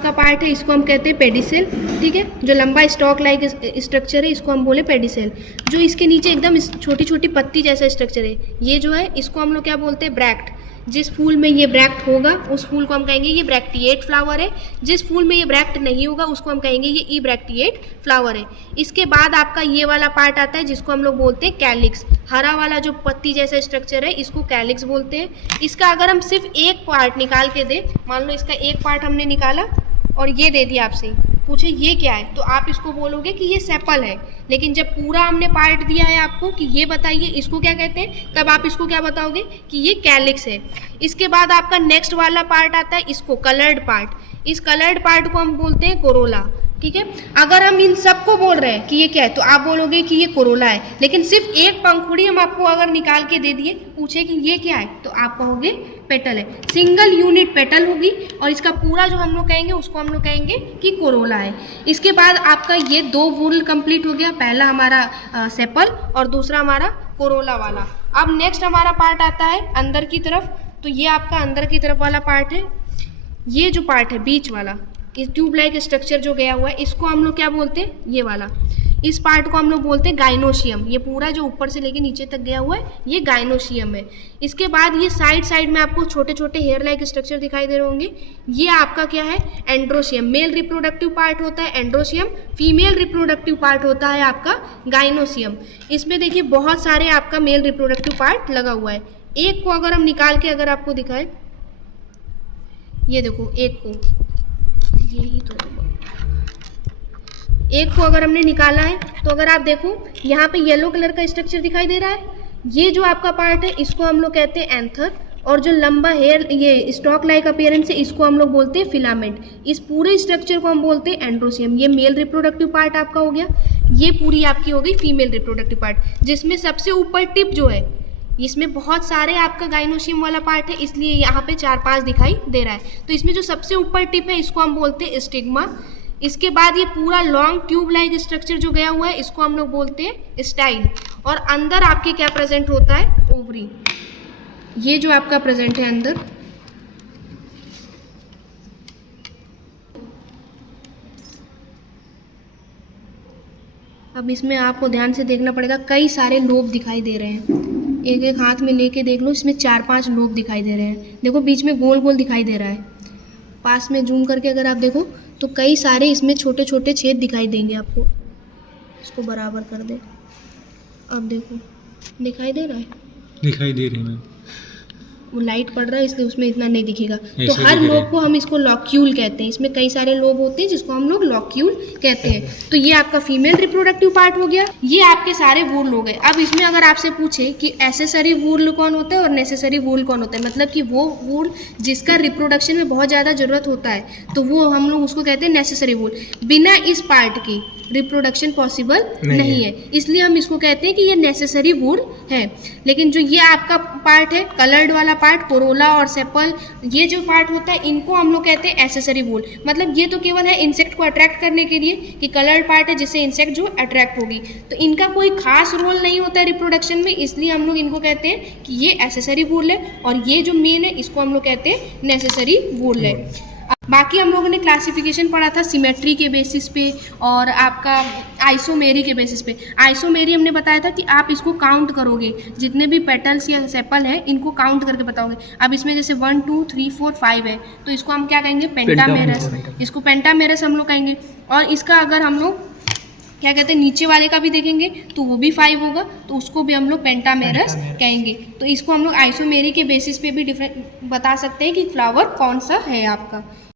आपका पार्ट है इसको हम कहते हैं पेडिसेल, ठीक है। जो लंबा स्टॉक लाइक स्ट्रक्चर है इसको हम बोले पेडिसेल। जो इसके नीचे एकदम छोटी छोटी पत्ती जैसा स्ट्रक्चर है ये जो है इसको हम लोग क्या बोलते हैं, ब्रैक्ट। जिस फूल में ये ब्रैक्ट होगा उस फूल को हम कहेंगे ये ब्रैक्टिएट फ्लावर है। जिस फूल में ये ब्रैक्ट नहीं होगा उसको हम कहेंगे ये ई ब्रैक्टिएट फ्लावर है। इसके बाद आपका ये वाला पार्ट आता है जिसको हम लोग बोलते हैं कैलिक्स। हरा वाला जो पत्ती जैसा स्ट्रक्चर है इसको कैलिक्स बोलते हैं। इसका अगर हम सिर्फ एक पार्ट निकाल के दें, मान लो इसका एक पार्ट हमने निकाला और ये दे दिया आपसे, पूछे ये क्या है, तो आप इसको बोलोगे कि ये सेपल है। लेकिन जब पूरा हमने पार्ट दिया है आपको कि ये बताइए इसको क्या कहते हैं, तब आप इसको क्या बताओगे कि ये कैलिक्स है। इसके बाद आपका नेक्स्ट वाला पार्ट आता है इसको कलर्ड पार्ट। इस कलर्ड पार्ट को हम बोलते हैं कोरोला, ठीक है। अगर हम इन सबको बोल रहे हैं कि ये क्या है तो आप बोलोगे कि ये कोरोला है। लेकिन सिर्फ एक पंखुड़ी हम आपको अगर निकाल के दे दिए, पूछे कि ये क्या है, तो आप कहोगे पेटल है। सिंगल यूनिट पेटल होगी और इसका पूरा जो हम लोग कहेंगे उसको हम लोग कहेंगे कि कोरोला है। इसके बाद आपका ये दो वूल कंप्लीट हो गया, पहला हमारा सेपल और दूसरा हमारा कोरोला वाला। अब नेक्स्ट हमारा पार्ट आता है अंदर की तरफ, तो ये आपका अंदर की तरफ वाला पार्ट है। ये जो पार्ट है बीच वाला, इस ट्यूब लाइक स्ट्रक्चर जो गया हुआ है इसको हम लोग क्या बोलते हैं, ये वाला, इस पार्ट को हम लोग बोलते हैं गाइनोशियम। ये पूरा जो ऊपर से लेके नीचे तक गया हुआ है ये गाइनोशियम है। इसके बाद ये साइड साइड में आपको छोटे छोटे हेयर लाइक स्ट्रक्चर दिखाई दे रहे होंगे, ये आपका क्या है, एंड्रोशियम। मेल रिप्रोडक्टिव पार्ट होता है एंड्रोशियम, फीमेल रिप्रोडक्टिव पार्ट होता है आपका गाइनोशियम। इसमें देखिए बहुत सारे आपका मेल रिप्रोडक्टिव पार्ट लगा हुआ है। एक को अगर हम निकाल के अगर आपको दिखाए, ये देखो एक को, यही तो एक को अगर हमने निकाला है तो अगर आप देखो यहाँ पे येलो कलर का स्ट्रक्चर दिखाई दे रहा है, ये जो आपका पार्ट है इसको हम लोग कहते हैं एंथर। और जो लंबा हेयर ये स्टॉक लाइक अपीयरेंस है इसको हम लोग बोलते हैं फिलामेंट। इस पूरे स्ट्रक्चर को हम बोलते हैं एंड्रोशियम। ये मेल रिप्रोडक्टिव पार्ट आपका हो गया, ये पूरी आपकी हो गई फीमेल रिप्रोडक्टिव पार्ट, जिसमें सबसे ऊपर टिप जो है इसमें बहुत सारे आपका गाइनोशियम वाला पार्ट है, इसलिए यहाँ पे 4-5 दिखाई दे रहा है। तो इसमें जो सबसे ऊपर टिप है इसको हम बोलते हैं स्टिग्मा। इसके बाद ये पूरा लॉन्ग ट्यूब लाइक स्ट्रक्चर जो गया हुआ है इसको हम लोग बोलते हैं स्टाइल। और अंदर आपके क्या प्रेजेंट होता है, ओवरी। ये जो आपका प्रेजेंट है अंदर, अब इसमें आपको ध्यान से देखना पड़ेगा, कई सारे लोब दिखाई दे रहे हैं। एक एक हाथ में लेके देख लो, इसमें 4-5 लोब दिखाई दे रहे हैं। देखो बीच में गोल गोल दिखाई दे रहा है, पास में जूम करके अगर आप देखो तो कई सारे इसमें छोटे छोटे छेद दिखाई देंगे आपको। इसको बराबर कर दे, अब देखो दिखाई दे रहा है, दिखाई दे रही है, वो लाइट पड़ रहा है इसलिए उसमें इतना नहीं दिखेगा। तो हर लोब को हम इसको लॉक्यूल कहते हैं। इसमें कई सारे लोब होते हैं जिसको हम लोग लॉक्यूल कहते हैं। तो ये आपका फीमेल रिप्रोडक्टिव पार्ट हो गया, ये आपके सारे वूल हो गए। अब इसमें अगर आपसे पूछे कि एसेसरी वूल कौन होता है और नेसेसरी वूल कौन होता है, मतलब कि वो वूल जिसका रिप्रोडक्शन में बहुत ज़्यादा ज़रूरत होता है तो वो हम लोग उसको कहते हैं नेसेसरी वूल। बिना इस पार्ट की रिप्रोडक्शन पॉसिबल नहीं है, इसलिए हम इसको कहते हैं कि ये नेसेसरी वूल है। लेकिन जो ये आपका पार्ट है कलर्ड वाला पार्ट, कोरोला और सेपल, ये जो पार्ट होता है इनको हम लोग कहते हैं एसेसरी वूल। मतलब ये तो केवल है इंसेक्ट को अट्रैक्ट करने के लिए कि कलर्ड पार्ट है जिससे इंसेक्ट जो अट्रैक्ट होगी, तो इनका कोई खास रोल नहीं होता है रिप्रोडक्शन में, इसलिए हम लोग इनको कहते हैं कि ये एसेसरी वूल है। और ये जो मेन है इसको हम लोग कहते हैं नेसेसरी वूल है। बाकी हम लोगों ने क्लासिफिकेशन पढ़ा था सिमेट्री के बेसिस पे और आपका आइसोमेरी के बेसिस पे। आइसोमेरी हमने बताया था कि आप इसको काउंट करोगे, जितने भी पेटल्स या सेपल है इनको काउंट करके बताओगे। अब इसमें जैसे 1 2 3 4 5 है तो इसको हम क्या कहेंगे, पेंटामेरस। इसको पेंटामेरस हम लोग कहेंगे। और इसका अगर हम लोग क्या कहते हैं नीचे वाले का भी देखेंगे तो वो भी 5 होगा, तो उसको भी हम लोग पेंटामेरस कहेंगे। तो इसको हम लोग आइसोमेरी के बेसिस पे भी डिफरेंट बता सकते हैं कि फ्लावर कौन सा है आपका।